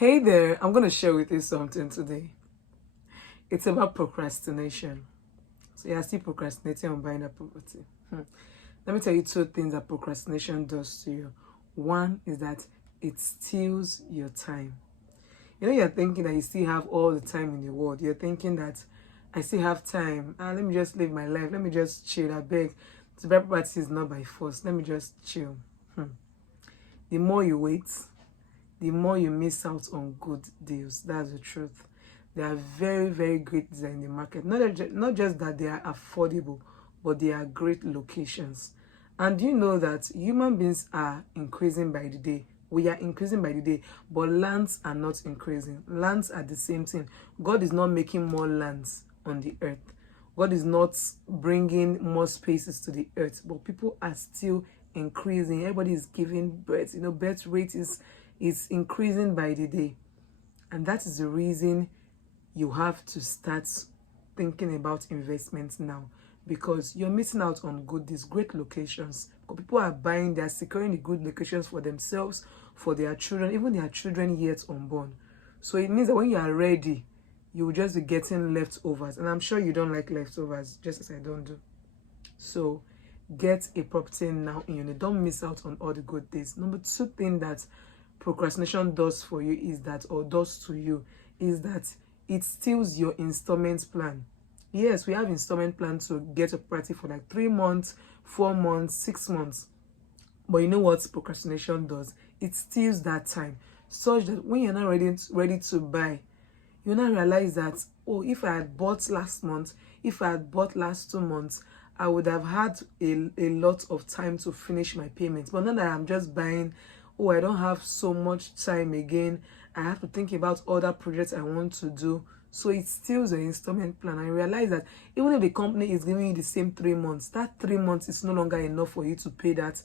Hey there, I'm going to share with you something today. It's about procrastination. So you're still procrastinating on buying a property. Let me tell you two things that procrastination does to you. One is that it steals your time. You're thinking that you still have all the time in the world. You're thinking that I still have time. Let me just live my life. Let me just chill. I beg. To buy property is not by force. Let me just chill. The more you wait, the more you miss out on good deals. That's the truth. There are very, very great deals in the market. Not just that they are affordable, but they are great locations. And you know that human beings are increasing by the day. We are increasing by the day, but lands are not increasing. Lands are the same thing. God is not making more lands on the earth. God is not bringing more spaces to the earth, but people are still increasing. Everybody is giving birth. Birth rate is increasing by the day. And that is the reason you have to start thinking about investments now, because you're missing out on these great locations. Because people are buying, they're securing the good locations for themselves, for their children, even their children yet unborn. So it means that when you are ready, you will just be getting leftovers. And I'm sure you don't like leftovers, just as I don't do. So get a property now in unit. Don't miss out on all the good days. Number two thing that procrastination does for you is that, or does to you, is that it steals your installment plan. Yes, we have installment plan to get a property for like 3 months, 4 months, 6 months. But you know what procrastination does? It steals that time, such that when you're not ready to buy, you now realize that, oh, if I had bought last month, if I had bought last 2 months, I would have had a lot of time to finish my payments. But now that I'm just buying, oh, I don't have so much time again. I have to think about other projects I want to do. So it steals the installment plan. I realize that even if the company is giving you the same 3 months, that 3 months is no longer enough for you to pay that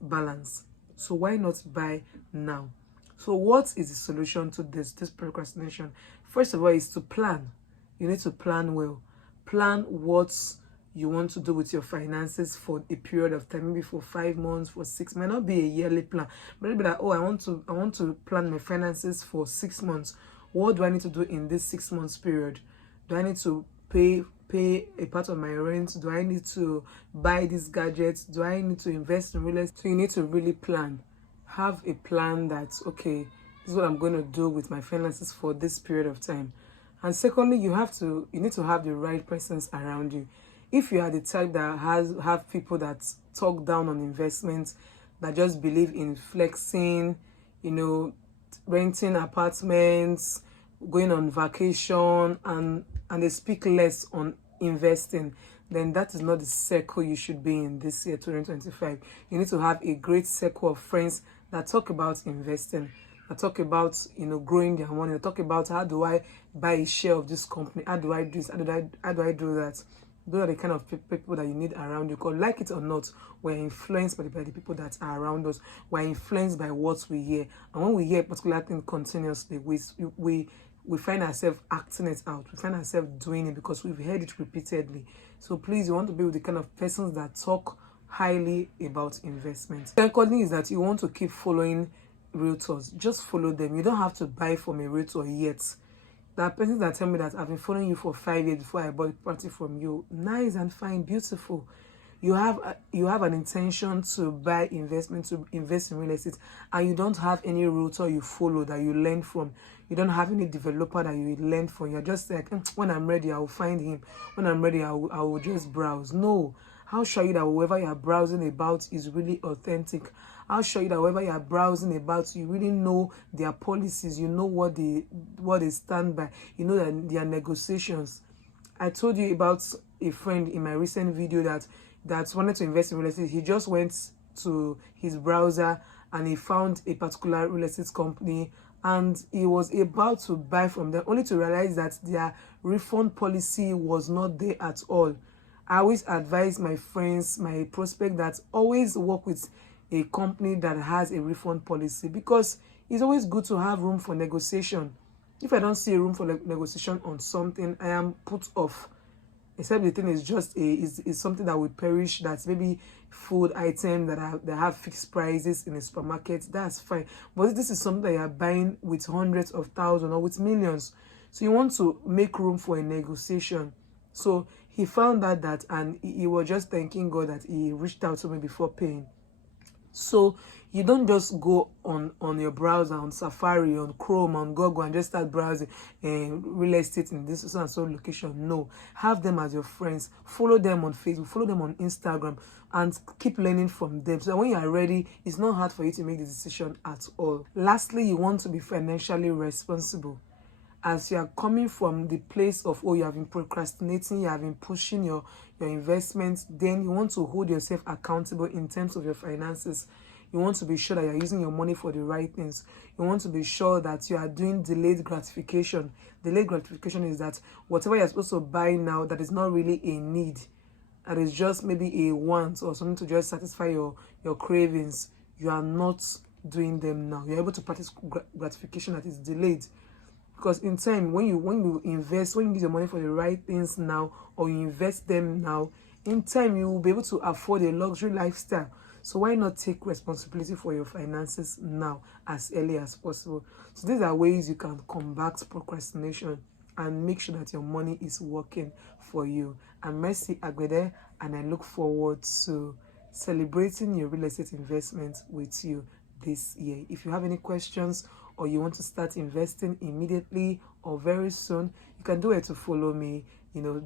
balance. So why not buy now? So what is the solution to this procrastination? First of all, is to plan. You need to plan well. Plan what you want to do with your finances for a period of time, maybe for 5 months, for 6 months. Might not be a yearly plan, but it'll be like, oh, I want to plan my finances for 6 months. What do I need to do in this 6 months period? Do I need to pay a part of my rent? Do I need to buy these gadgets? Do I need to invest in real estate? So you need to really plan. Have a plan that, okay, this is what I'm going to do with my finances for this period of time. And secondly, you need to have the right persons around you. If you are the type that have people that talk down on investments, that just believe in flexing, renting apartments, going on vacation, and they speak less on investing, then that is not the circle you should be in this year, 2025. You need to have a great circle of friends that talk about investing, that talk about growing their money, that talk about how do I buy a share of this company, how do I do this, how do I do that. Those are the kind of people that you need around you. Because like it or not, we're influenced by the people that are around us. We're influenced by what we hear. And when we hear a particular thing continuously, we find ourselves acting it out. We find ourselves doing it because we've heard it repeatedly. So please, you want to be with the kind of persons that talk highly about investment. Secondly is that you want to keep following realtors. Just follow them. You don't have to buy from a realtor yet. There are persons that tell me that I've been following you for 5 years before I bought a property from you. Nice and fine, beautiful. You have an intention to buy investment, to invest in real estate, and you don't have any realtor you follow that you learn from. You don't have any developer that you learn from. You're just like, when I'm ready, I will find him. When I'm ready, I will just browse. No. I'll show you that whoever you're browsing about is really authentic. I'll show you that whoever you're browsing about, you really know their policies. You know what they stand by. You know that their negotiations. I told you about a friend in my recent video that wanted to invest in real estate. He just went to his browser and he found a particular real estate company, and he was about to buy from them, only to realize that their refund policy was not there at all. I always advise my friends, my prospect, that always work with a company that has a refund policy, because it's always good to have room for negotiation. If I don't see a room for negotiation on something, I am put off. except the thing is just is something that will perish, that's maybe food item that have fixed prices in a supermarket, that's fine. But this is something that you're buying with hundreds of thousands or with millions, so you want to make room for a negotiation. So he found out that, and he was just thanking God that he reached out to me before paying. So you don't just go on your browser, on Safari, on Chrome, on Google, and just start browsing real estate in this and so location. No, have them as your friends. Follow them on Facebook, follow them on Instagram, and keep learning from them, so that when you are ready, it's not hard for you to make the decision at all. Lastly, you want to be financially responsible. As you are coming from the place of, oh, you have been procrastinating, you have been pushing your investments, then you want to hold yourself accountable in terms of your finances. You want to be sure that you're using your money for the right things. You want to be sure that you are doing delayed gratification. Delayed gratification is that whatever you're supposed to buy now that is not really a need, that is just maybe a want or something to just satisfy your cravings, you are not doing them now. You're able to practice gratification that is delayed. Because in time, when you invest, when you use your money for the right things now, or you invest them now, in time you will be able to afford a luxury lifestyle. So why not take responsibility for your finances now, as early as possible? So these are ways you can combat procrastination and make sure that your money is working for you. I'm Mercy Agbede, and I look forward to celebrating your real estate investment with you this year. If you have any questions, or you want to start investing immediately or very soon, you can do it to follow me.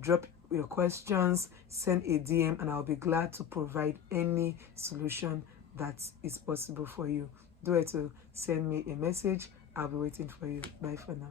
Drop your questions, send a DM, and I'll be glad to provide any solution that is possible for you. Do it to send me a message. I'll be waiting for you. Bye for now.